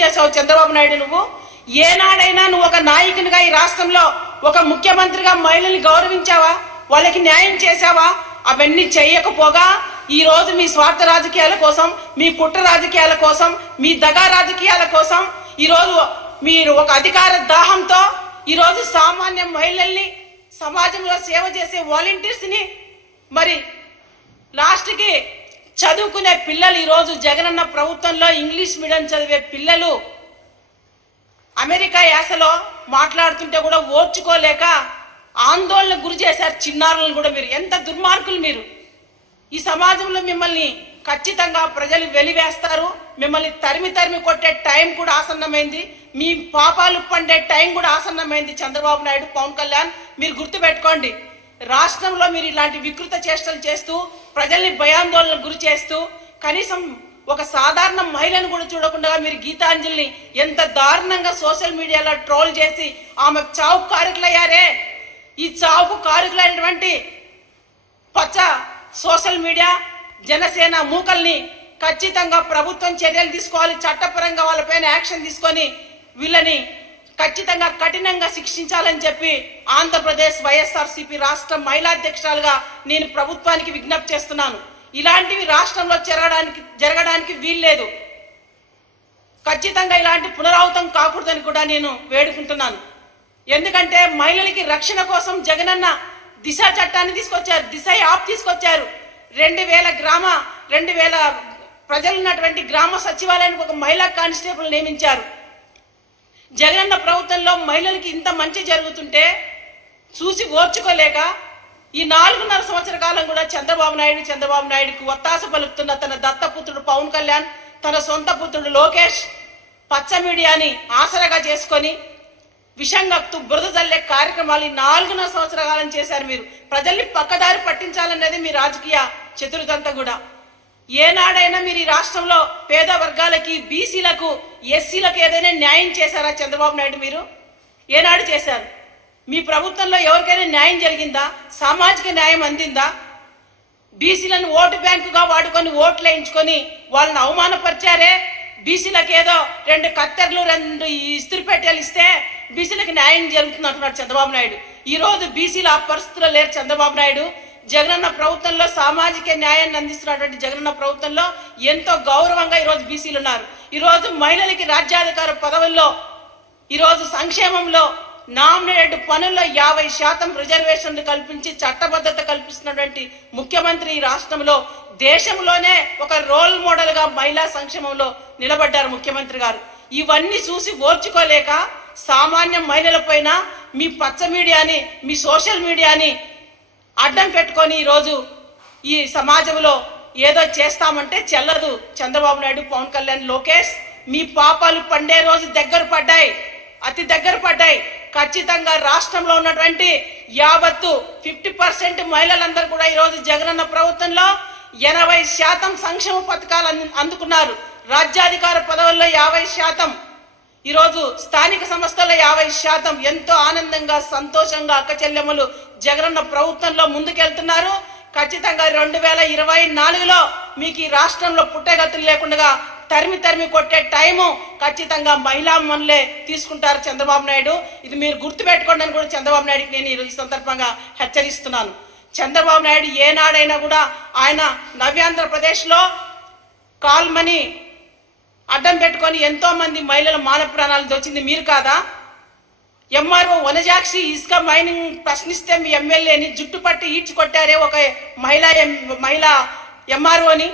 చేసావు చంద్రబాబు నాయుడు? నువ్వు ఏనాడైనా నువ్వు ఒక నాయకునిగా ఈ రాష్ట్రంలో ఒక ముఖ్యమంత్రిగా మహిళల్ని గౌరవించావా? వాళ్ళకి న్యాయం చేసావా? అవన్నీ చేయకపోగా ఈ రోజు మీ స్వార్థ రాజకీయాల కోసం, మీ కుట్ర రాజకీయాల కోసం, మీ దగా రాజకీయాల కోసం ఈరోజు మీరు ఒక అధికార దాహంతో ఈరోజు సామాన్య మహిళల్ని, సమాజంలో సేవ చేసే వాలంటీర్స్ ని, మరి లాస్ట్ కి చదువుకునే పిల్లలు ఈరోజు జగనన్న ప్రభుత్వంలో ఇంగ్లీష్ మీడియం చదివే పిల్లలు అమెరికా యాసలో మాట్లాడుతుంటే కూడా ఓర్చుకోలేక ఆందోళనకు గురి చేశారు చిన్నారులను కూడా. మీరు ఎంత దుర్మార్గులు! మీరు ఈ సమాజంలో మిమ్మల్ని ఖచ్చితంగా ప్రజలు వెలివేస్తారు. మిమ్మల్ని తరిమి తరిమి కొట్టే టైం కూడా ఆసన్నమైంది. మీ పాపాలు పండే టైం కూడా ఆసన్నమైంది. చంద్రబాబు నాయుడు, పవన్ కళ్యాణ్, మీరు గుర్తుపెట్టుకోండి. రాష్ట్రంలో మీరు ఇలాంటి వికృత చేష్టలు చేస్తూ ప్రజల్ని భయాందోళనకు గురి చేస్తూ కనీసం ఒక సాధారణ మహిళను కూడా చూడకుండా మీరు గీతాంజలిని ఎంత దారుణంగా సోషల్ మీడియాలో ట్రోల్ చేసి ఆమె చావుకు కారకులయ్యారే. ఈ చావుకు కారకులైనటువంటి పచ్చ సోషల్ మీడియా జనసేన మూకల్ని ఖచ్చితంగా ప్రభుత్వం చర్యలు తీసుకోవాలి. చట్టపరంగా వాళ్ళపైన యాక్షన్ తీసుకొని వీళ్ళని ఖచ్చితంగా కఠినంగా శిక్షించాలని చెప్పి ఆంధ్రప్రదేశ్ వైఎస్ఆర్సీపీ రాష్ట్ర మహిళా అధ్యక్షురాలుగా నేను ప్రభుత్వానికి విజ్ఞప్తి చేస్తున్నాను. ఇలాంటివి రాష్ట్రంలో జరగడానికి వీల్లేదు. ఖచ్చితంగా ఇలాంటి పునరావృతం కాకూడదని కూడా నేను వేడుకుంటున్నాను. ఎందుకంటే మహిళలకి రక్షణ కోసం జగనన్న దిశ చట్టాన్ని తీసుకొచ్చారు, దిశ యాప్ తీసుకొచ్చారు. 2000 ప్రజలున్నటువంటి గ్రామ సచివాలయానికి ఒక మహిళా కానిస్టేబుల్ నియమించారు. జగనన్న ప్రభుత్వంలో మహిళలకి ఇంత మంచి జరుగుతుంటే చూసి ఓర్చుకోలేక ఈ 4.5 సంవత్సర కాలం కూడా చంద్రబాబు నాయుడుకు ఒత్తాస పలుకుతున్న తన దత్తపుత్రుడు పవన్ కళ్యాణ్, తన సొంత పుత్రుడు లోకేష్ పచ్చ మీడియాని ఆసరగా చేసుకొని విషంగక్తు బురద జల్లే కార్యక్రమాలు 4.5 సంవత్సర కాలం చేశారు. మీరు ప్రజల్ని పక్కదారి పట్టించాలనేది మీ రాజకీయ చతురతంతా కూడా. ఏనాడైనా మీరు ఈ రాష్ట్రంలో పేద వర్గాలకి, బీసీలకు, ఎస్సీలకు ఏదైనా న్యాయం చేశారా చంద్రబాబు నాయుడు? మీరు ఏనాడు చేశారు? మీ ప్రభుత్వంలో ఎవరికైనా న్యాయం జరిగిందా? సామాజిక న్యాయం అందిందా? బీసీలను ఓటు బ్యాంకుగా వాడుకొని ఓట్లు వేయించుకొని వాళ్ళని అవమానపరిచారే. బీసీలకు ఏదో 2 కత్తెర్లు 2 ఇస్త్రీ పెట్టెలు ఇస్తే బీసీలకు న్యాయం జరుగుతుంది అంటున్నాడు చంద్రబాబు నాయుడు. ఈ రోజు బీసీలు ఆ పరిస్థితుల్లో లేరు చంద్రబాబు నాయుడు. జగనన్న ప్రభుత్వంలో సామాజిక న్యాయాన్ని అందిస్తున్నటువంటి జగనన్న ప్రభుత్వంలో ఎంతో గౌరవంగా ఈరోజు బీసీలు ఉన్నారు. ఈరోజు మహిళలకి రాజ్యాధికార పదవుల్లో, ఈరోజు సంక్షేమంలో, నామినేటెడ్ పనుల్లో 50% రిజర్వేషన్లు కల్పించి చట్టబద్ధత కల్పిస్తున్నటువంటి ముఖ్యమంత్రి ఈ రాష్ట్రంలో దేశంలోనే ఒక రోల్ మోడల్ గా మహిళా సంక్షేమంలో నిలబడ్డారు ముఖ్యమంత్రి గారు. ఇవన్నీ చూసి ఓర్చుకోలేక సామాన్య మహిళల పైన మీ పచ్చ మీడియాని, మీ సోషల్ మీడియాని అడ్డం పెట్టుకొని ఈరోజు ఈ సమాజంలో ఏదో చేస్తామంటే చెల్లదు. చంద్రబాబు నాయుడు, పవన్ కళ్యాణ్, లోకేష్, మీ పాపాలు పండే రోజు దగ్గర పడ్డాయి, అతి దగ్గర పడ్డాయి. ఖచ్చితంగా రాష్ట్రంలో ఉన్నటువంటి 50% మహిళలందరూ కూడా ఈరోజు జగనన్న ప్రభుత్వంలో 80% సంక్షేమ పథకాలు అందుకున్నారు. రాజ్యాధికార పదవుల్లో 50%, ఈరోజు స్థానిక సంస్థల్లో 50%. ఎంతో ఆనందంగా, సంతోషంగా అక్క చెల్లెమ్మలు జగనన్న ప్రభుత్వంలో ముందుకెళ్తున్నారు. ఖచ్చితంగా 2024లో మీకు ఈ రాష్ట్రంలో పుట్టగతులు లేకుండా తరిమి కొట్టే టైము ఖచ్చితంగా మహిళా మనులే తీసుకుంటారు చంద్రబాబు నాయుడు. ఇది మీరు గుర్తుపెట్టుకోండి అని కూడా చంద్రబాబు నాయుడుకి నేను ఈ సందర్భంగా హెచ్చరిస్తున్నాను. చంద్రబాబు నాయుడు ఏనాడైనా కూడా ఆయన నవ్యాంధ్రప్రదేశ్ లో కాల్మని అడ్డం పెట్టుకొని ఎంతో మంది మహిళల మాన ప్రాణాలు దోచింది మీరు కాదా? ఎంఆర్ఓ వనజాక్షి ఇసుక మైనింగ్ ప్రశ్నిస్తే మీ ఎమ్మెల్యేని జుట్టుపట్టి ఈడ్చి కొట్టారే ఒక మహిళా ఎంఆర్ఓని.